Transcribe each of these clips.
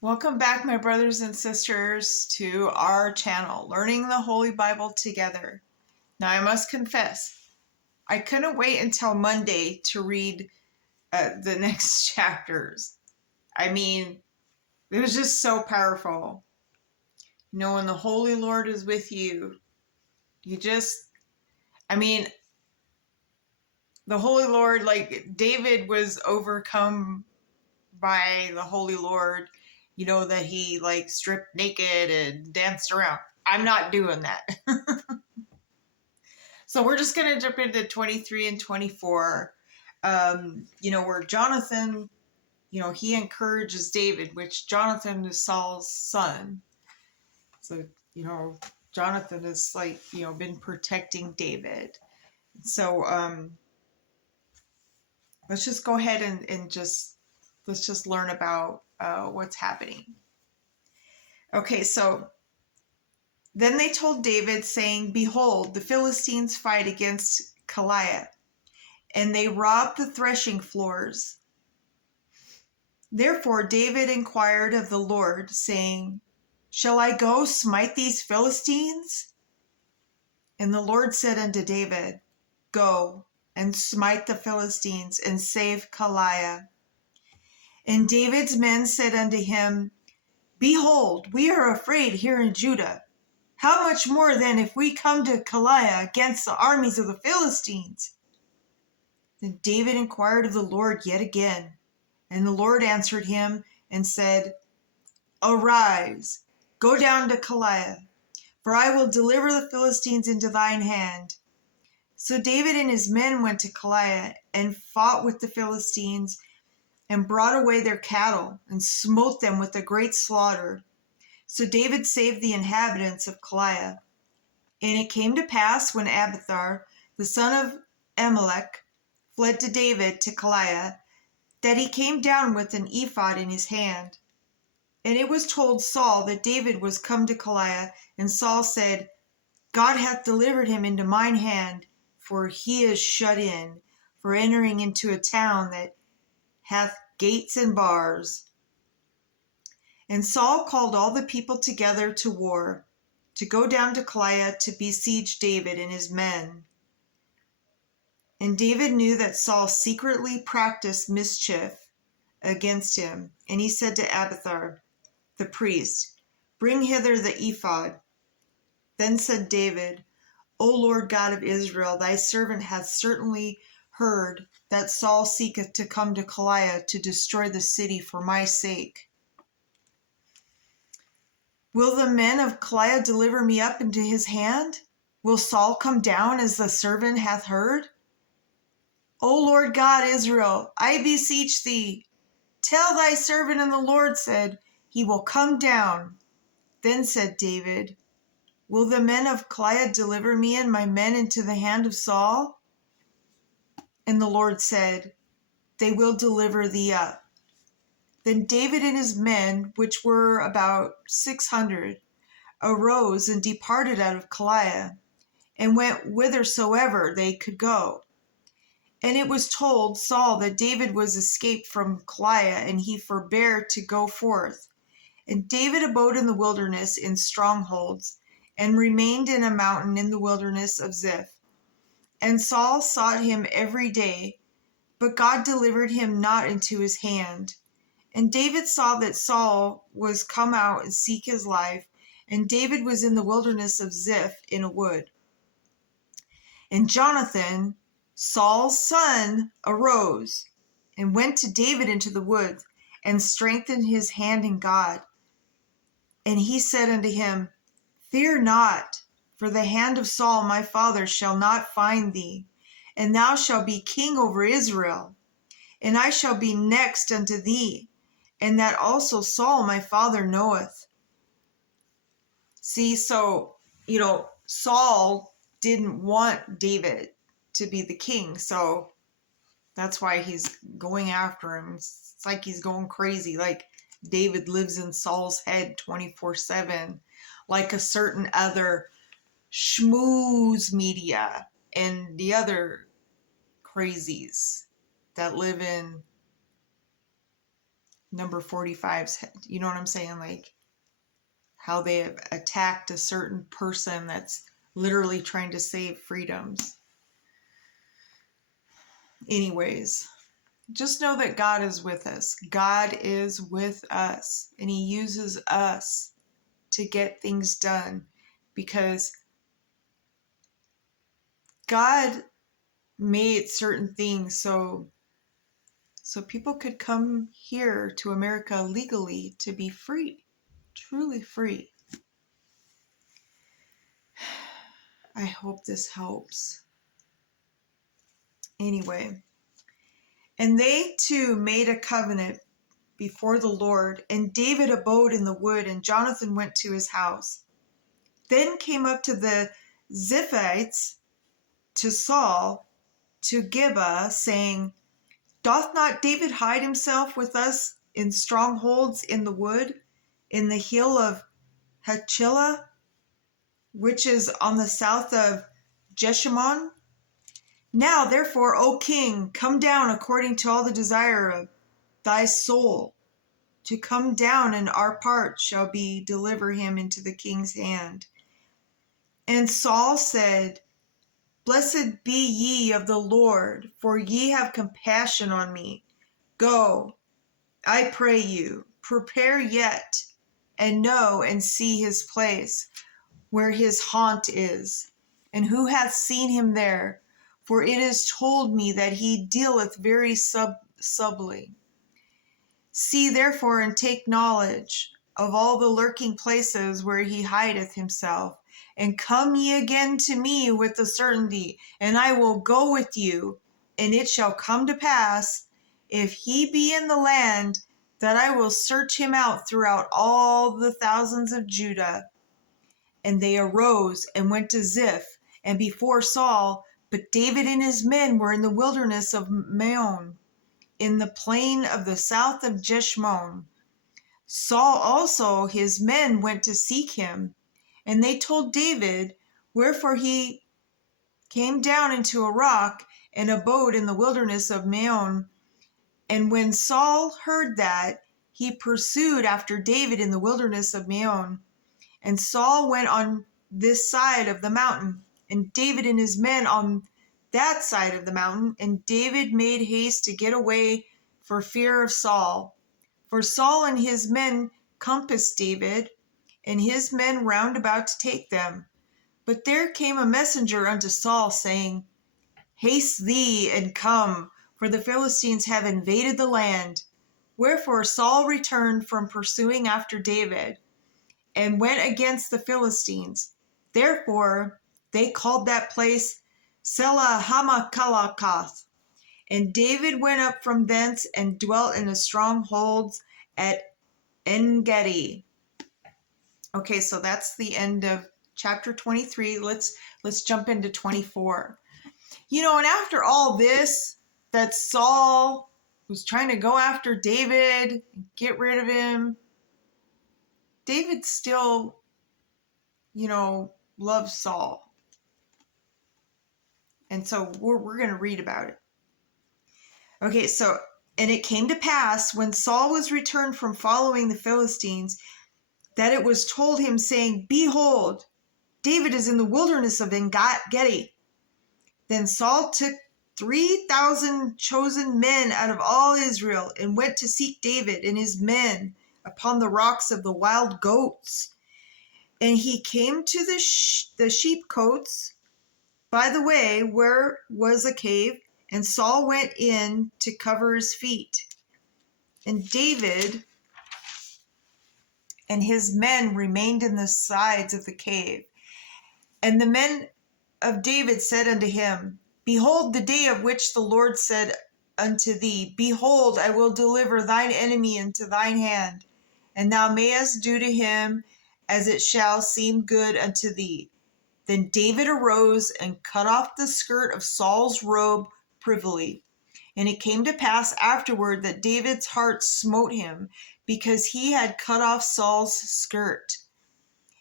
Welcome back, my brothers and sisters, to our channel, Learning the Holy Bible Together. Now, I must confess, I couldn't wait until Monday to read the next chapters. I mean, it was just so powerful. When the Holy Lord is with you, I mean, the Holy Lord, like David was overcome by the Holy Lord, that he like stripped naked and danced around. I'm not doing that. So we're just going to jump into 23 and 24, where Jonathan, he encourages David, which Jonathan is Saul's son. So, Jonathan has been protecting David. So let's just go ahead and let's just learn about what's happening. Okay, so then they told David, saying, "Behold, the Philistines fight against Keilah, and they rob the threshing floors." Therefore David inquired of the Lord, saying, "Shall I go smite these Philistines?" And the Lord said unto David, "Go and smite the Philistines, and save Keilah." And David's men said unto him, "Behold, we are afraid here in Judah. How much more then if we come to Keilah against the armies of the Philistines?" Then David inquired of the Lord yet again. And the Lord answered him and said, "Arise, go down to Keilah, for I will deliver the Philistines into thine hand." So David and his men went to Keilah and fought with the Philistines and brought away their cattle and smote them with a great slaughter. So David saved the inhabitants of Keilah. And it came to pass, when Abiathar, the son of Ahimelech, fled to David to Keilah, that he came down with an ephod in his hand. And it was told Saul that David was come to Keilah, and Saul said, "God hath delivered him into mine hand, for he is shut in, for entering into a town that hath gates and bars." And Saul called all the people together to war, to go down to Keilah to besiege David and his men. And David knew that Saul secretly practiced mischief against him. And he said to Abiathar, the priest, "Bring hither the ephod." Then said David, "O Lord God of Israel, thy servant hath certainly heard that Saul seeketh to come to Keilah to destroy the city for my sake. Will the men of Keilah deliver me up into his hand? Will Saul come down as the servant hath heard? O Lord God Israel, I beseech thee, tell thy servant." And the Lord said, "He will come down." Then said David, "Will the men of Keilah deliver me and my men into the hand of Saul?" And the Lord said, "They will deliver thee up." Then David and his men, which were about 600, arose and departed out of Keilah, and went whithersoever they could go. And it was told Saul that David was escaped from Keilah, and he forbare to go forth. And David abode in the wilderness in strongholds, and remained in a mountain in the wilderness of Ziph. And Saul sought him every day, but God delivered him not into his hand. And David saw that Saul was come out and seek his life, and David was in the wilderness of Ziph in a wood. And Jonathan, Saul's son, arose and went to David into the woods, and strengthened his hand in God. And he said unto him, "Fear not, for the hand of Saul my father shall not find thee, and thou shalt be king over Israel. And I shall be next unto thee, and that also Saul my father knoweth." See, so, Saul didn't want David to be the king, so that's why he's going after him. It's like he's going crazy, like David lives in Saul's head 24/7, like a certain other schmooze media and the other crazies that live in number 45's head. You know what I'm saying? Like how they have attacked a certain person that's literally trying to save freedoms. Anyways, just know that God is with us. God is with us, and he uses us to get things done, because God made certain things so people could come here to America legally to be free, truly free. I hope this helps. Anyway, and they too made a covenant before the Lord, and David abode in the wood, and Jonathan went to his house. Then came up to the Ziphites to Saul to Gibeah, saying, Doth not David hide himself with us in strongholds in the wood, in the hill of Hachilah, which is on the south of Jeshimon? Now therefore, O king, come down according to all the desire of thy soul, to come down, and our part shall be deliver him into the king's hand. And Saul said, Blessed be ye of the Lord, for ye have compassion on me. Go, I pray you, prepare yet, and know and see his place, where his haunt is, and who hath seen him there? For it is told me that he dealeth very subtly. See therefore and take knowledge of all the lurking places where he hideth himself, and come ye again to me with the certainty, and I will go with you. And it shall come to pass, if he be in the land, that I will search him out throughout all the thousands of Judah. And they arose and went to Ziph, and before Saul, but David and his men were in the wilderness of Maon, in the plain of the south of Jeshimon. Saul also his men went to seek him, and they told David, wherefore he came down into a rock and abode in the wilderness of Maon. And when Saul heard that, he pursued after David in the wilderness of Maon. And Saul went on this side of the mountain, and David and his men on that side of the mountain. And David made haste to get away for fear of Saul. For Saul and his men compassed David, and his men round about to take them. But there came a messenger unto Saul, saying, Haste thee and come, for the Philistines have invaded the land. Wherefore Saul returned from pursuing after David, and went against the Philistines. Therefore they called that place Selah Hamakalakath. And David went up from thence and dwelt in the strongholds at En-gedi. Okay, so that's the end of chapter 23. Let's jump into 24. You know, and after all this, that Saul was trying to go after David and get rid of him, David still, loves Saul. And so we're going to read about it. Okay, so, and it came to pass when Saul was returned from following the Philistines, that it was told him, saying, Behold, David is in the wilderness of En-gedi. Then Saul took 3,000 chosen men out of all Israel, and went to seek David and his men upon the rocks of the wild goats. And he came to the sheepcotes by the way, where was a cave, and Saul went in to cover his feet. And David and his men remained in the sides of the cave. And the men of David said unto him, Behold, the day of which the Lord said unto thee, Behold, I will deliver thine enemy into thine hand, and thou mayest do to him as it shall seem good unto thee. Then David arose and cut off the skirt of Saul's robe privily. And it came to pass afterward that David's heart smote him, because he had cut off Saul's skirt.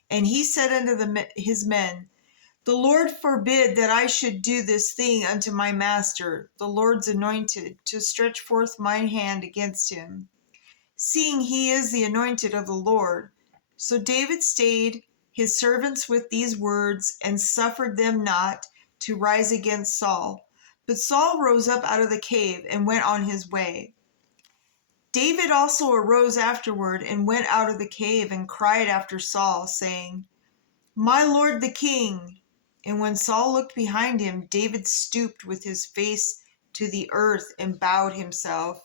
And he said unto his men, The Lord forbid that I should do this thing unto my master, the Lord's anointed, to stretch forth mine hand against him. seeing he is the anointed of the Lord. So David stayed his servants with these words and suffered them not to rise against Saul. But Saul rose up out of the cave and went on his way. David also arose afterward and went out of the cave and cried after Saul, saying, My lord the king. And when Saul looked behind him, David stooped with his face to the earth and bowed himself.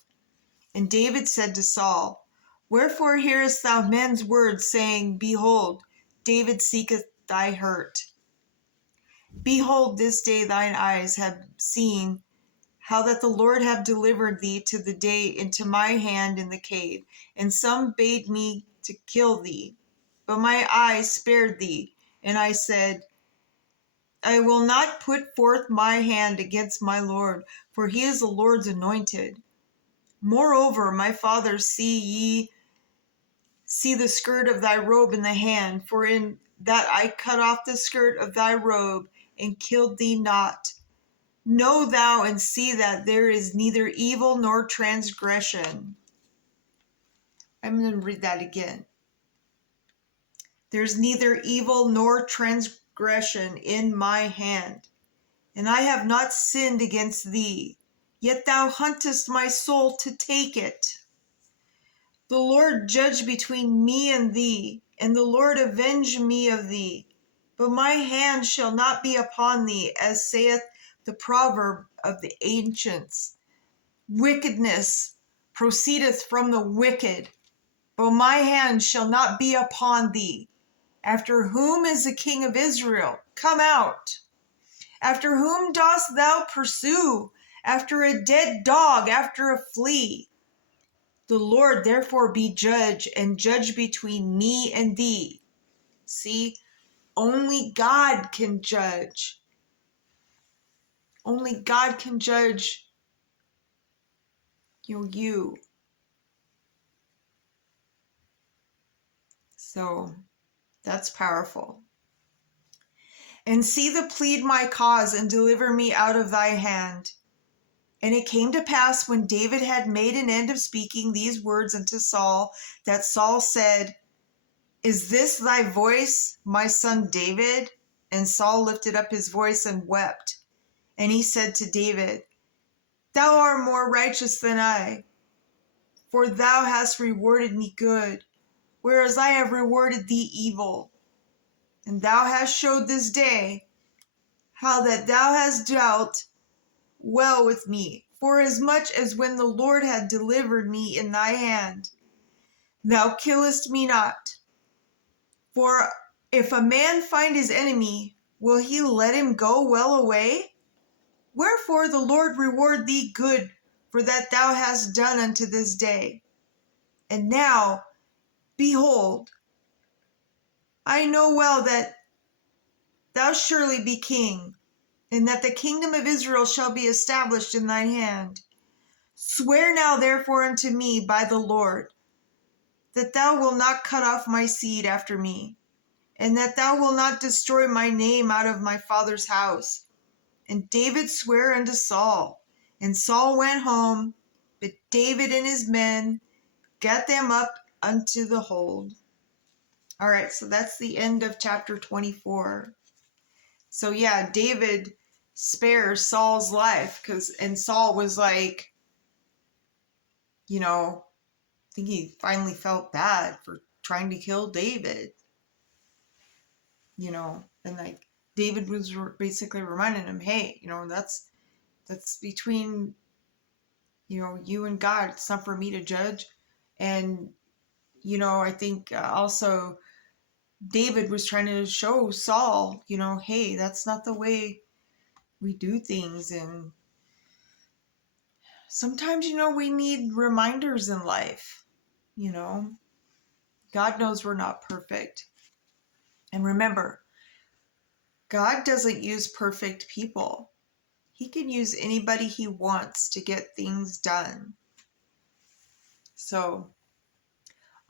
And David said to Saul, Wherefore hearest thou men's words, saying, Behold, David seeketh thy hurt? Behold, this day thine eyes have seen how that the Lord have delivered thee to the day into my hand in the cave, and some bade me to kill thee. But my eye spared thee, and I said, I will not put forth my hand against my Lord, for he is the Lord's anointed. Moreover, my father, see the skirt of thy robe in the hand, for in that I cut off the skirt of thy robe and killed thee not. Know thou and see that there is neither evil nor transgression. I'm going to read that again. There's neither evil nor transgression in my hand, and I have not sinned against thee, yet thou huntest my soul to take it. The Lord judge between me and thee, and the Lord avenge me of thee. But my hand shall not be upon thee, as saith the proverb of the ancients. Wickedness proceedeth from the wicked, but my hand shall not be upon thee. After whom is the king of Israel? Come out. After whom dost thou pursue? After a dead dog, after a flea. The Lord therefore be judge, and judge between me and thee. See, only God can judge. Only God can judge you. So that's powerful. And see the plead my cause, and deliver me out of thy hand. And it came to pass, when David had made an end of speaking these words unto Saul, that Saul said, Is this thy voice, my son David? And Saul lifted up his voice and wept. And he said to David, Thou art more righteous than I, for thou hast rewarded me good, whereas I have rewarded thee evil. And thou hast showed this day how that thou hast dealt well with me, forasmuch as when the Lord had delivered me in thy hand, thou killest me not. For if a man find his enemy, will he let him go well away? Wherefore the Lord reward thee good for that thou hast done unto this day. And now, behold, I know well that thou surely be king, and that the kingdom of Israel shall be established in thine hand. Swear now therefore unto me by the Lord, that thou wilt not cut off my seed after me, and that thou wilt not destroy my name out of my father's house. And David sware unto Saul, and Saul went home, but David and his men got them up unto the hold. All right, so that's the end of chapter 24. So yeah, David spares Saul's life, and Saul was like, I think he finally felt bad for trying to kill David, and like David was basically reminding him, hey, that's between, you and God. It's not for me to judge. And, I think also David was trying to show Saul, hey, that's not the way we do things. And sometimes, we need reminders in life, God knows we're not perfect. And remember, God doesn't use perfect people. He can use anybody he wants to get things done. So,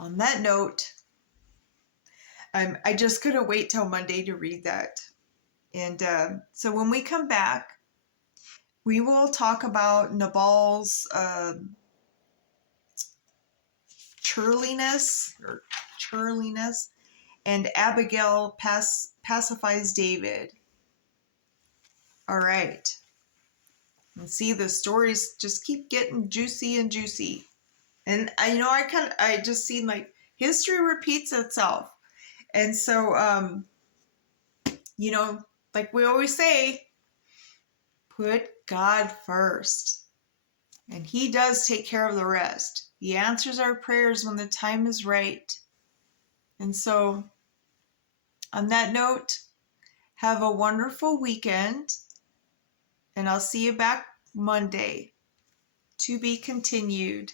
on that note, I just couldn't wait till Monday to read that. And so when we come back, we will talk about Nabal's churliness, and Abigail pacifies David. All right. And see, the stories just keep getting juicy and juicy. And I just seem like history repeats itself. And so, like we always say, put God first. And he does take care of the rest. He answers our prayers when the time is right. And so, on that note, have a wonderful weekend. And I'll see you back Monday. To be continued.